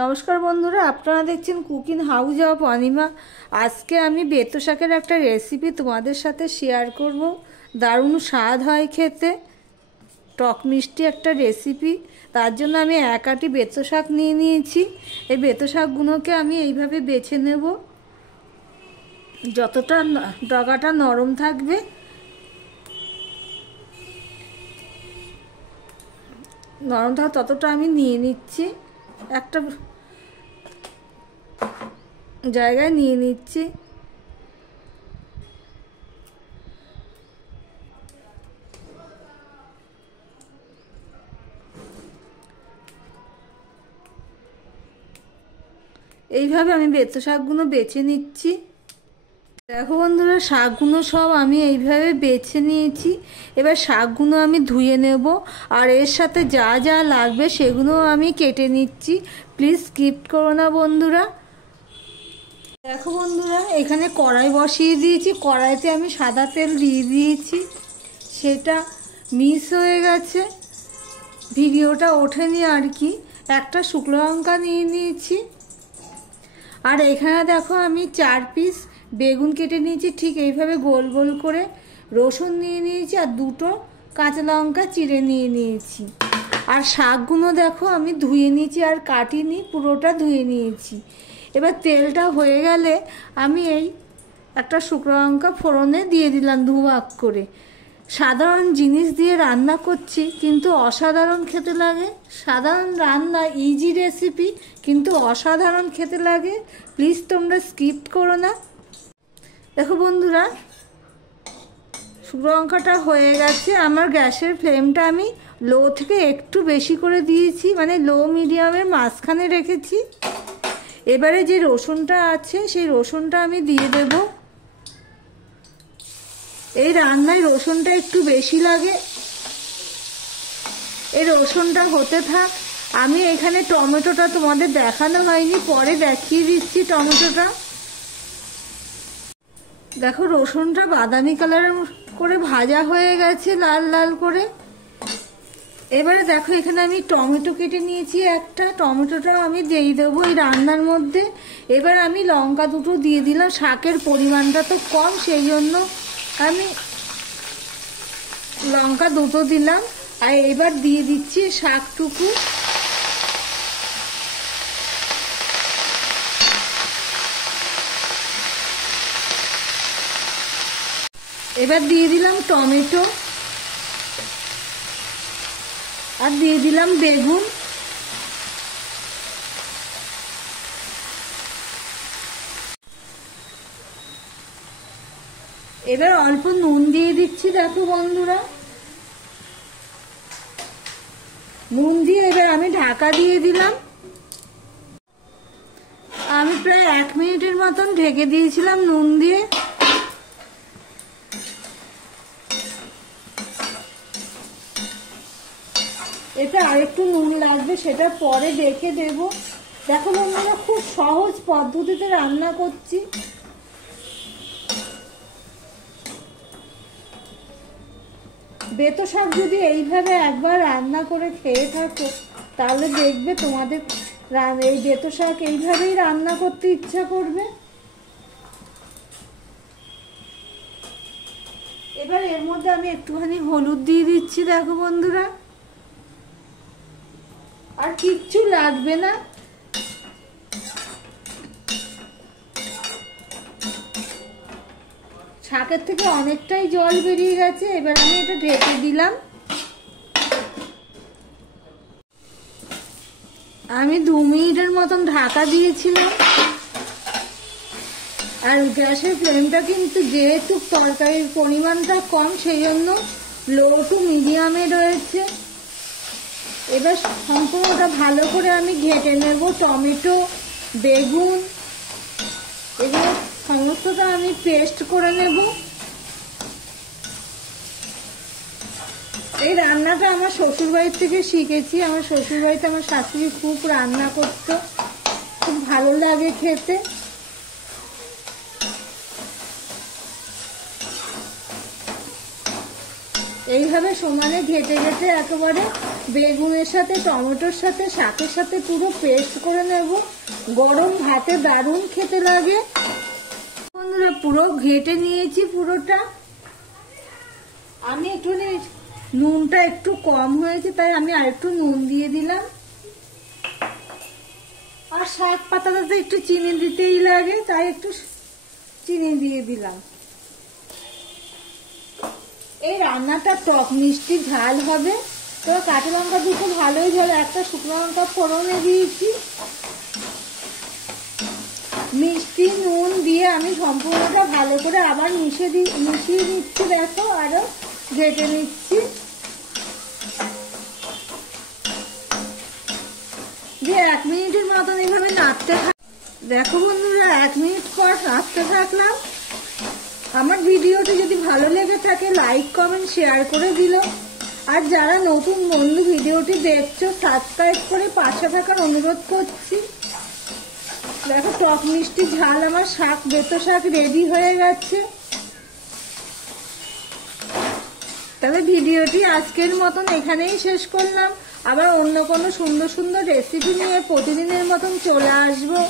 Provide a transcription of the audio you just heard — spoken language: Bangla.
নমস্কার বন্ধুরা, আপনারা দেখছেন কুকিং হাউস অফ অনিমা। আজকে আমি বেতো শাকের একটা রেসিপি তোমাদের সাথে শেয়ার করব। দারুণ স্বাদ হয় খেতে, টক মিষ্টি একটা রেসিপি। তার জন্য আমি এক আটি বেতো শাক নিয়ে নিয়েছি। এই বেতো শাকগুলোকে আমি এইভাবে বেছে নেব, যতটা ডগাটা নরম থাকবে ততটা আমি নিয়ে নিচ্ছি। একটা জায়গায় নিয়ে নিচ্ছি। এইভাবে আমি বেতো শাকগুলো বেছে নিচ্ছি। দেখো বন্ধুরা, শাকগুলো সব আমি এইভাবে বেছে নিয়েছি। এবার শাকগুলো আমি ধুয়ে নেব, আর এর সাথে যা যা লাগবে সেগুলো আমি কেটে নিচ্ছি। প্লিজ স্কিপ করো না বন্ধুরা। দেখো বন্ধুরা, এখানে কড়াই বসিয়ে দিয়েছি। কড়াইতে আমি সাদা তেল দিয়ে দিয়েছি, সেটা মিস হয়ে গেছে, ভিডিওটা ওঠেনি আর কি। একটা শুকনো লঙ্কা নিয়ে নিয়েছি, আর এখানে দেখো আমি 4 পিস বেগুন কেটে নিয়েছি ঠিক এইভাবে গোল গোল করে। রসুন নিয়ে নিয়েছি, আর 2টো কাঁচা লঙ্কা চিড়ে নিয়ে নিয়েছি। আর শাকগুলো দেখো আমি ধুয়ে নিয়েছি, আর কাটিনি, পুরোটা ধুয়ে নিয়েছি। এবার তেলটা হয়ে গেলে আমি এই একটা শুকনো লঙ্কা ফোড়নে দিয়ে দিলাম 2 ভাগ করে। সাধারণ জিনিস দিয়ে রান্না করছি, কিন্তু অসাধারণ খেতে লাগে। সাধারণ রান্না, ইজি রেসিপি, কিন্তু অসাধারণ খেতে লাগে। প্লিজ তোমরা স্কিপ করো না। দেখো বন্ধুরা, শুকনো লঙ্কাটা হয়ে গেছে। আমার গ্যাসের ফ্লেমটা আমি লো থেকে একটু বেশি করে দিয়েছি, মানে লো মিডিয়ামের মাঝখানে রেখেছি। এবারে যে রসুনটা আছে সেই রসুনটা আমি দিয়ে দেব। এই রান্নায় রসুনটা একটু বেশি লাগে। এই রসুনটা হতে থাক। আমি এখানে টমেটোটা তোমাদের দেখানো হয়নি, পরে দেখিয়ে দিচ্ছি টমেটোটা। দেখো রসুনটা বাদামি কালার করে ভাজা হয়ে গেছে, লাল লাল করে। এবারে দেখো এখানে আমি টমেটো কেটে নিয়েছি একটা, টমেটোটাও আমি দিয়ে দেবো এই রান্নার মধ্যে। এবার আমি লঙ্কা 2টো দিয়ে দিলাম। শাকের পরিমাণটা তো কম, সেই জন্য আমি লঙ্কা 2টো দিলাম। আর এবার দিয়ে দিচ্ছি শাকটুকু। এবার দিয়ে দিলাম টমেটো, আর দিয়ে দিলাম বেগুন। এবার অল্প নুন দিয়ে দিচ্ছি। দেখো বন্ধুরা, নুন দিয়ে এবার আমি ঢাকা দিয়ে দিলাম। আমি প্রায় 1 মিনিটের মতন ঢেকে দিয়েছিলাম নুন দিয়ে। এটা আরেকটু নুন লাগবে, সেটা পরে দেখে দেব। দেখো বন্ধুরা, খুব সহজ পদ্ধতিতে রান্না করছি। বেতো শাক যদি এইভাবে একবার রান্না করে খেয়ে থাকো, তাহলে দেখবে তোমাদের এই বেতো শাক এইভাবেই রান্না করতে ইচ্ছা করবে। এবার এর মধ্যে আমি একটুখানি হলুদ দিয়ে দিচ্ছি। দেখো বন্ধুরা, আর কিচ্ছু লাগবে না। শাকের থেকে অনেকটাই জল বেরিয়ে গেছে। এবার আমি এটা ঢেকে দিলাম। আমি 2 মিনিটের মতন ঢাকা দিয়েছিলাম। আর গ্যাসের ফ্লেমটা কিন্তু যেহেতু তরকারির পরিমাণটা কম, সেই জন্য লো টু মিডিয়ামে রয়েছে। এবার সম্পূর্ণটা ভালো করে আমি ঘেঁটে নেব। টমেটো, বেগুন, এগুলো সমস্তটা আমি পেস্ট করে নেব। এই রান্নাটা আমার শ্বশুরবাড়ির থেকে শিখেছি। আমার শ্বশুরবাড়িতে আমার শাশুড়ি খুব রান্না করতো, খুব ভালো লাগে খেতে। এইভাবে সমানে ঘেটে ঘেটে একেবারে বেগুনের সাথে টমেটোর সাথে শাকের সাথে পুরো পেস্ট করে নেব। গরম ভাতে দারুণ খেতে লাগে। বন্ধুরা পুরো ঘেটে নিয়েছি পুরোটা। আমি একটু নুনটা একটু কম হয়েছে তাই আমি আরেকটু নুন দিয়ে দিলাম। আর শাক পাতাটাতে একটু চিনি দিতেই লাগে তাই একটু চিনি দিয়ে দিলাম। এই রান্নাটা টক মিষ্টি ঝাল হবে। তো কাঁচা লঙ্কা দুটো ভালোই ঝাল, একটা শুকনো লঙ্কা ফোড়নে দিয়েছি। মিষ্টি নুন দিয়ে আমি সম্পূর্ণটা ভালো করে আবার মিশিয়ে নিচ্ছি। দেখো আরো ঘেটে নিচ্ছি। দিয়ে 1 মিনিটের মতন এইভাবে নাড়তে থাক। দেখো বন্ধুরা 1 মিনিট পর নাড়তে থাকলাম। আমার ভিডিওটি যদি ভালো লেগে থাকে লাইক কমেন্ট শেয়ার করে দিল। আর যারা নতুন বন্ধু ভিডিওটি দেখছো সাবস্ক্রাইব করে পাশে থাকার অনুরোধ করছি। দেখো টক মিষ্টি ঝাল আমার শাক বেতো শাক রেডি হয়ে গেছে। তবে ভিডিওটি আজকের মতন এখানেই শেষ করলাম। আবার অন্য কোনো সুন্দর সুন্দর রেসিপি নিয়ে প্রতিদিনের মতন চলে আসবো।